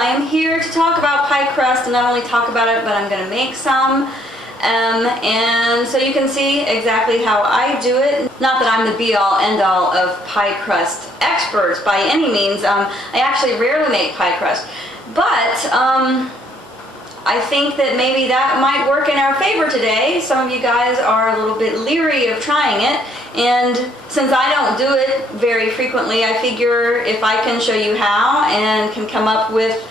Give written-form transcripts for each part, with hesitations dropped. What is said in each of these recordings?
I am here to talk about pie crust, and not only talk about it, but I'm going to make some. And so you can see exactly how I do it. Not that I'm the be-all, end-all of pie crust experts by any means. I actually rarely make pie crust, but I think that maybe that might work in our favor today. Some of you guys are a little bit leery of trying it, and since I don't do it very frequently, I figure if I can show you how and can come up with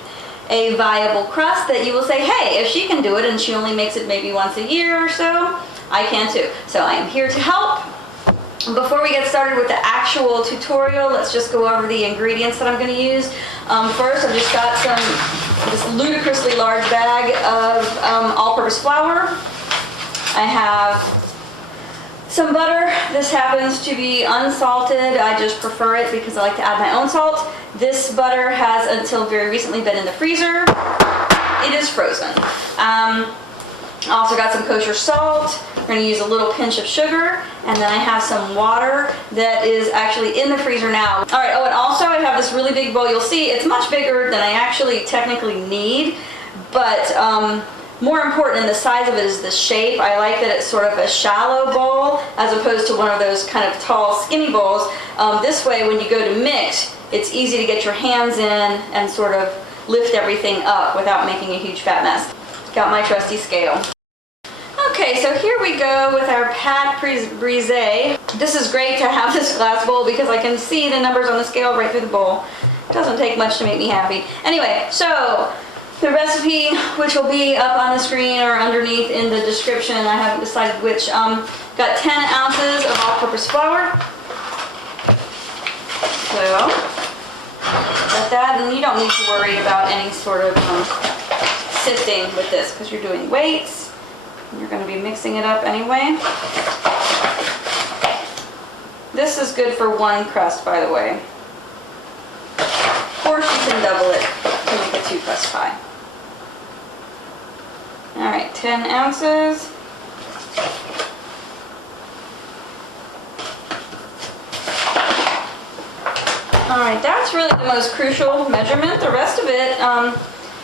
a viable crust that you will say, hey, if she can do it and she only makes it maybe once a year or so, I can too. So I am here to help. Before we get started with the actual tutorial, let's just go over the ingredients that I'm going to use. First, I've just got this ludicrously large bag of all-purpose flour. I have some butter. This happens to be unsalted. I just prefer it because I like to add my own salt. This butter has until very recently been in the freezer. It is frozen. I also got some kosher salt. We're going to use a little pinch of sugar, and then I have some water that is actually in the freezer now. All right, oh, and also I have this really big bowl. You'll see it's much bigger than I actually technically need, but more important in the size of it is the shape. I like that it's sort of a shallow bowl as opposed to one of those kind of tall, skinny bowls. This way, when you go to mix, it's easy to get your hands in and sort of lift everything up without making a huge fat mess. Got my trusty scale. Okay, so here we go with our pâte brisée. This is great to have this glass bowl because I can see the numbers on the scale right through the bowl. It doesn't take much to make me happy. Anyway, so the recipe, which will be up on the screen or underneath in the description, I haven't decided which, got 10 ounces of all-purpose flour. So, got that, and you don't need to worry about any sort of sifting with this because you're doing weights. You're going to be mixing it up anyway. This is good for one crust, by the way. Of course, you can double it to make a 2-crust pie. Alright, 10 ounces. Alright, that's really the most crucial measurement. The rest of it,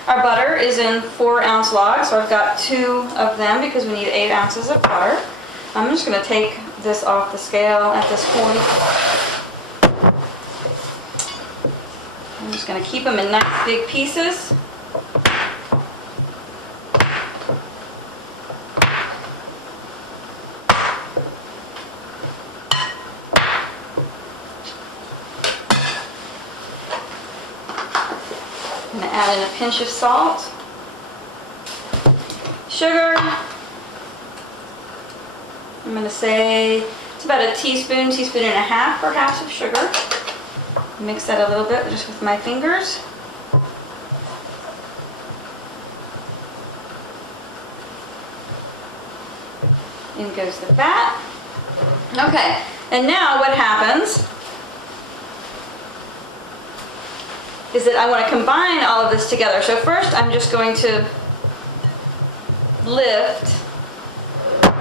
our butter is in 4-ounce logs, so I've got 2 of them because we need 8 ounces of butter. I'm just going to take this off the scale at this point. I'm just going to keep them in nice big pieces. I'm going to add in a pinch of salt, sugar. I'm going to say it's about a teaspoon and a half perhaps of sugar. Mix that a little bit just with my fingers. In goes the fat. Okay, and now what happens is that I want to combine all of this together. So first I'm just going to lift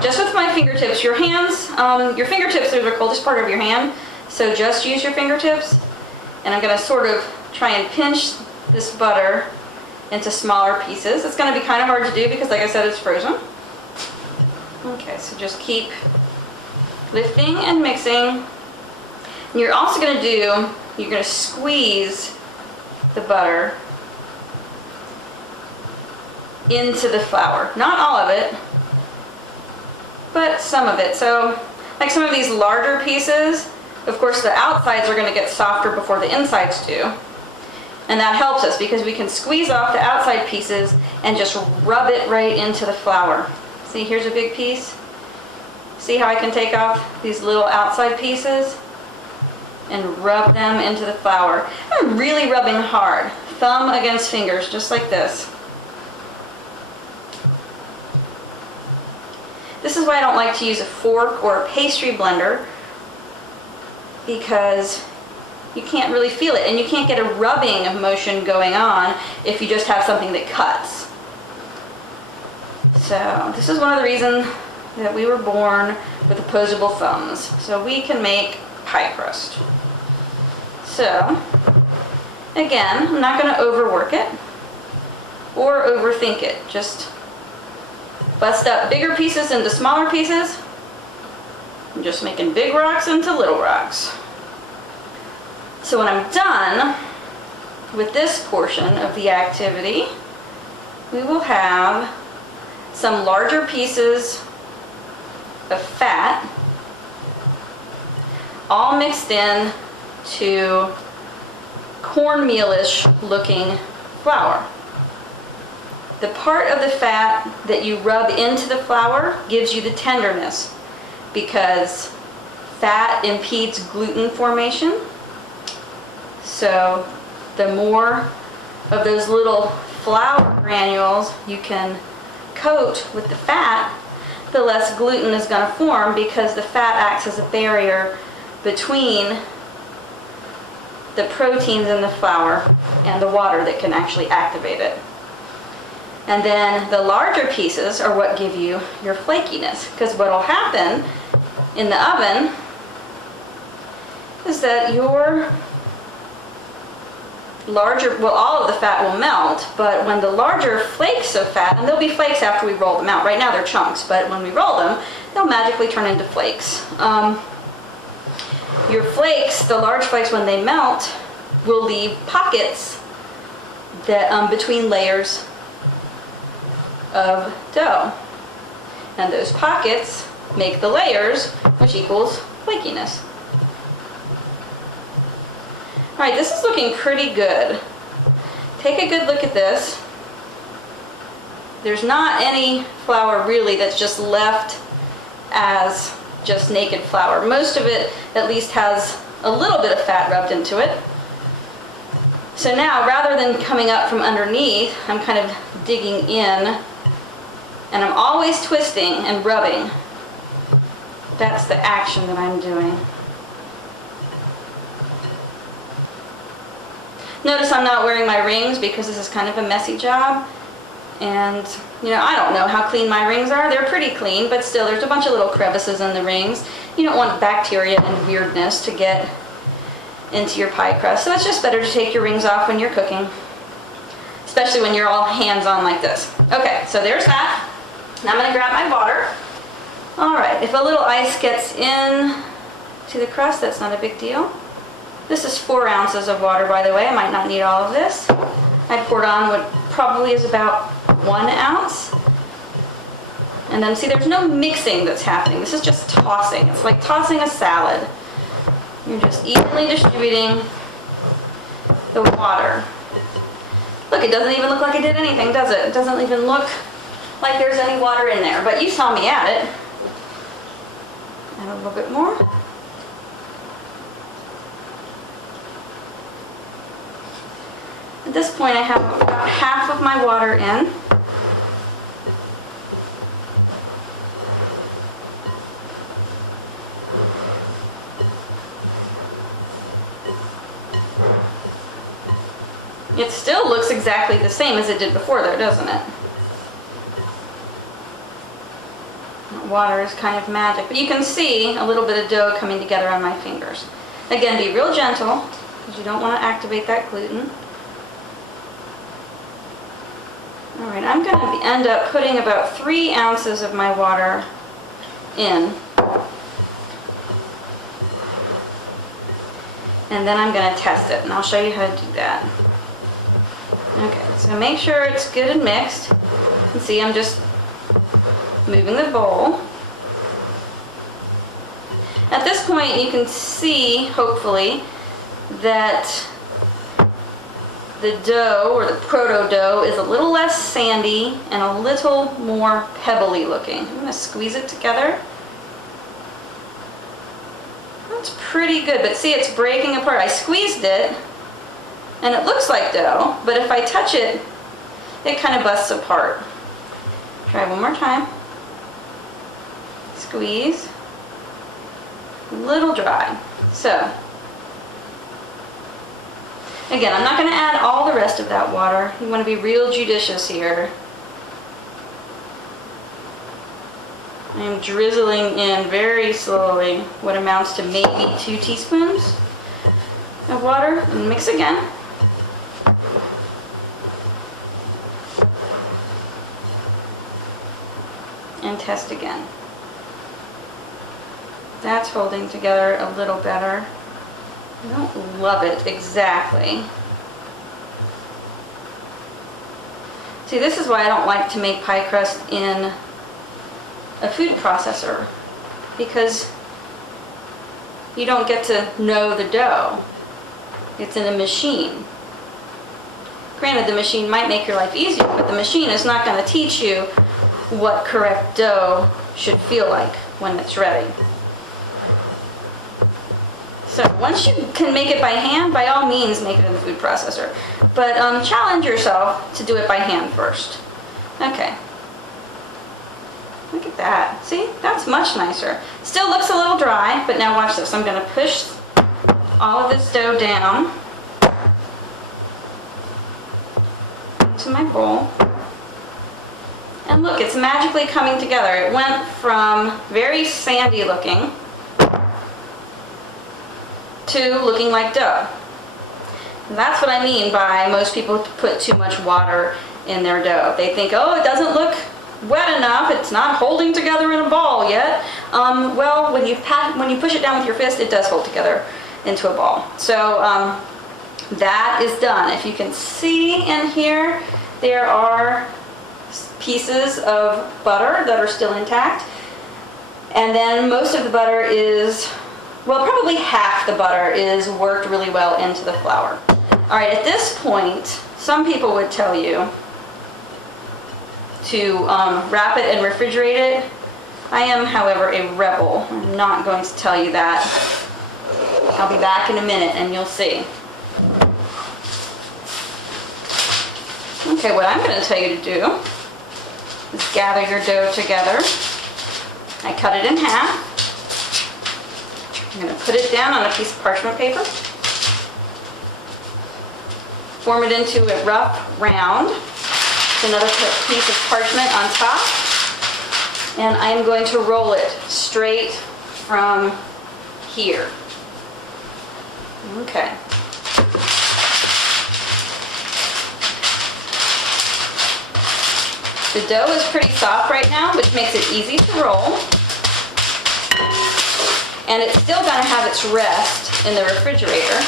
just with my fingertips. Your hands, your fingertips are the coldest part of your hand, so just use your fingertips. And I'm going to sort of try and pinch this butter into smaller pieces. It's going to be kind of hard to do because, like I said, it's frozen. Okay, so just keep lifting and mixing. And you're also going to squeeze the butter into the flour. Not all of it, but some of it. So, like some of these larger pieces, of course the outsides are going to get softer before the insides do. And that helps us because we can squeeze off the outside pieces and just rub it right into the flour. See, here's a big piece. See how I can take off these little outside pieces and rub them into the flour. I'm really rubbing hard. Thumb against fingers, just like this. This is why I don't like to use a fork or a pastry blender, because you can't really feel it and you can't get a rubbing motion going on if you just have something that cuts. So this is one of the reasons that we were born with opposable thumbs, so we can make pie crust. So again, I'm not going to overwork it. or overthink it. Just bust up bigger pieces into smaller pieces. I'm just making big rocks into little rocks. So when I'm done with this portion of the activity, we will have some larger pieces of fat all mixed in to cornmeal-ish looking flour. The part of the fat that you rub into the flour gives you the tenderness, because fat impedes gluten formation. So the more of those little flour granules you can coat with the fat, the less gluten is going to form, because the fat acts as a barrier between the proteins in the flour and the water that can actually activate it. And then the larger pieces are what give you your flakiness, because what will happen in the oven is that your larger, well, all of the fat will melt, but when the larger flakes of fat, and there'll be flakes after we roll them out, right now they're chunks, but when we roll them, they'll magically turn into flakes. Your flakes, the large flakes, when they melt, will leave pockets that between layers of dough. And those pockets make the layers, which equals flakiness. All right, this is looking pretty good. Take a good look at this. There's not any flour really that's just left as just naked flour. Most of it at least has a little bit of fat rubbed into it. So now, rather than coming up from underneath, I'm kind of digging in, and I'm always twisting and rubbing. That's the action that I'm doing. Notice I'm not wearing my rings because this is kind of a messy job. And, you know, I don't know how clean my rings are. They're pretty clean, but still there's a bunch of little crevices in the rings. You don't want bacteria and weirdness to get into your pie crust. So it's just better to take your rings off when you're cooking, especially when you're all hands-on like this. Okay, so there's that. Now I'm going to grab my water. All right, if a little ice gets in to the crust, that's not a big deal. This is 4 ounces of water, by the way. I might not need all of this. I poured on what probably is about 1 ounce. And then see, there's no mixing that's happening. This is just tossing. It's like tossing a salad. You're just evenly distributing the water. Look, it doesn't even look like I did anything, does it? It doesn't even look like there's any water in there. But you saw me add it. Add a little bit more. At this point, I have about half of my water in. It still looks exactly the same as it did before though, doesn't it? Water is kind of magic, but you can see a little bit of dough coming together on my fingers. Again, be real gentle, because you don't want to activate that gluten. All right, I'm going to end up putting about 3 ounces of my water in. And then I'm going to test it, and I'll show you how to do that. Okay, so make sure it's good and mixed. And see, I'm just moving the bowl. At this point, you can see, hopefully, that the dough, or the proto-dough, is a little less sandy and a little more pebbly looking. I'm going to squeeze it together. That's pretty good, but see, it's breaking apart. I squeezed it, and it looks like dough, but if I touch it, it kind of busts apart. Try one more time. Squeeze. A little dry. So, again, I'm not going to add all the rest of that water. You want to be real judicious here. I am drizzling in very slowly what amounts to maybe 2 teaspoons of water, and mix again. and test again. That's holding together a little better. I don't love it exactly. See, this is why I don't like to make pie crust in a food processor, because you don't get to know the dough. It's in a machine. Granted, the machine might make your life easier, but the machine is not going to teach you what correct dough should feel like when it's ready. So once you can make it by hand, by all means make it in the food processor. But challenge yourself to do it by hand first. Okay. Look at that. See? That's much nicer. Still looks a little dry, but now watch this. I'm going to push all of this dough down into my bowl. And look, it's magically coming together. It went from very sandy looking to looking like dough. And that's what I mean by most people put too much water in their dough. They think, oh, it doesn't look wet enough, it's not holding together in a ball yet. Well, when you push it down with your fist, it does hold together into a ball. So that is done. If you can see in here, there are pieces of butter that are still intact. And then most of the butter is, well, probably half the butter is worked really well into the flour. All right, at this point, some people would tell you to wrap it and refrigerate it. I am, however, a rebel. I'm not going to tell you that. I'll be back in a minute and you'll see. Okay, what I'm going to tell you to do is gather your dough together. I cut it in half. I'm going to put it down on a piece of parchment paper. Form it into a rough round. Another piece of parchment on top. And I am going to roll it straight from here. Okay. The dough is pretty soft right now, which makes it easy to roll. And it's still going to have its rest in the refrigerator,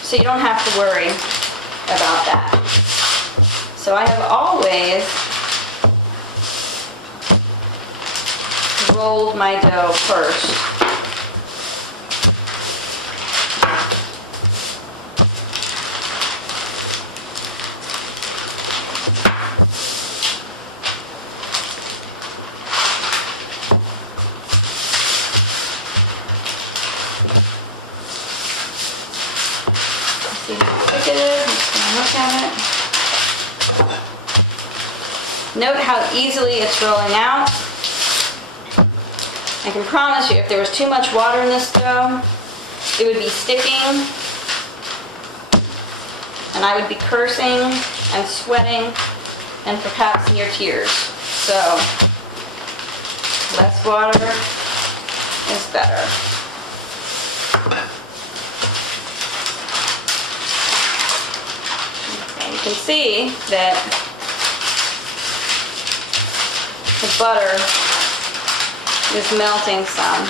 so you don't have to worry about that. So I have always rolled my dough first. See how thick it is. I'm just going to look at it. Note how easily it's rolling out. I can promise you, if there was too much water in this dough, it would be sticking, and I would be cursing and sweating and perhaps near tears. So, less water is better. Okay, you can see that the butter is melting some.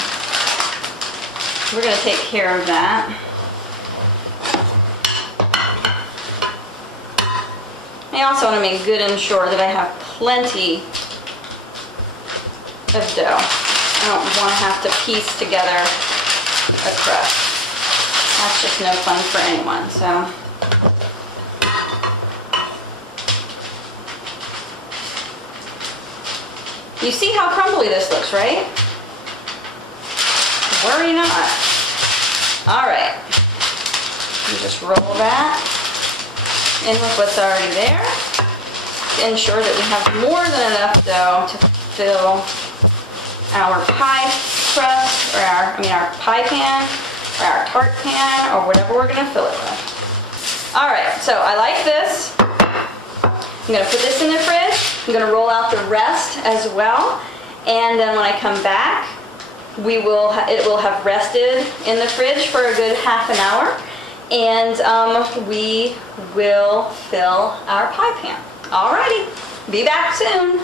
We're going to take care of that. I also want to make good and sure that I have plenty of dough. I don't want to have to piece together a crust. That's just no fun for anyone. So. You see how crumbly this looks, right? Worry not. All right. You just roll that in with what's already there. Ensure that we have more than enough dough to fill our pie crust, or our pie pan, or our tart pan, or whatever we're going to fill it with. All right. So I like this. I'm going to put this in the fridge. I'm going to roll out the rest as well, and then when I come back, it will have rested in the fridge for a good half an hour, and we will fill our pie pan. Alrighty, be back soon.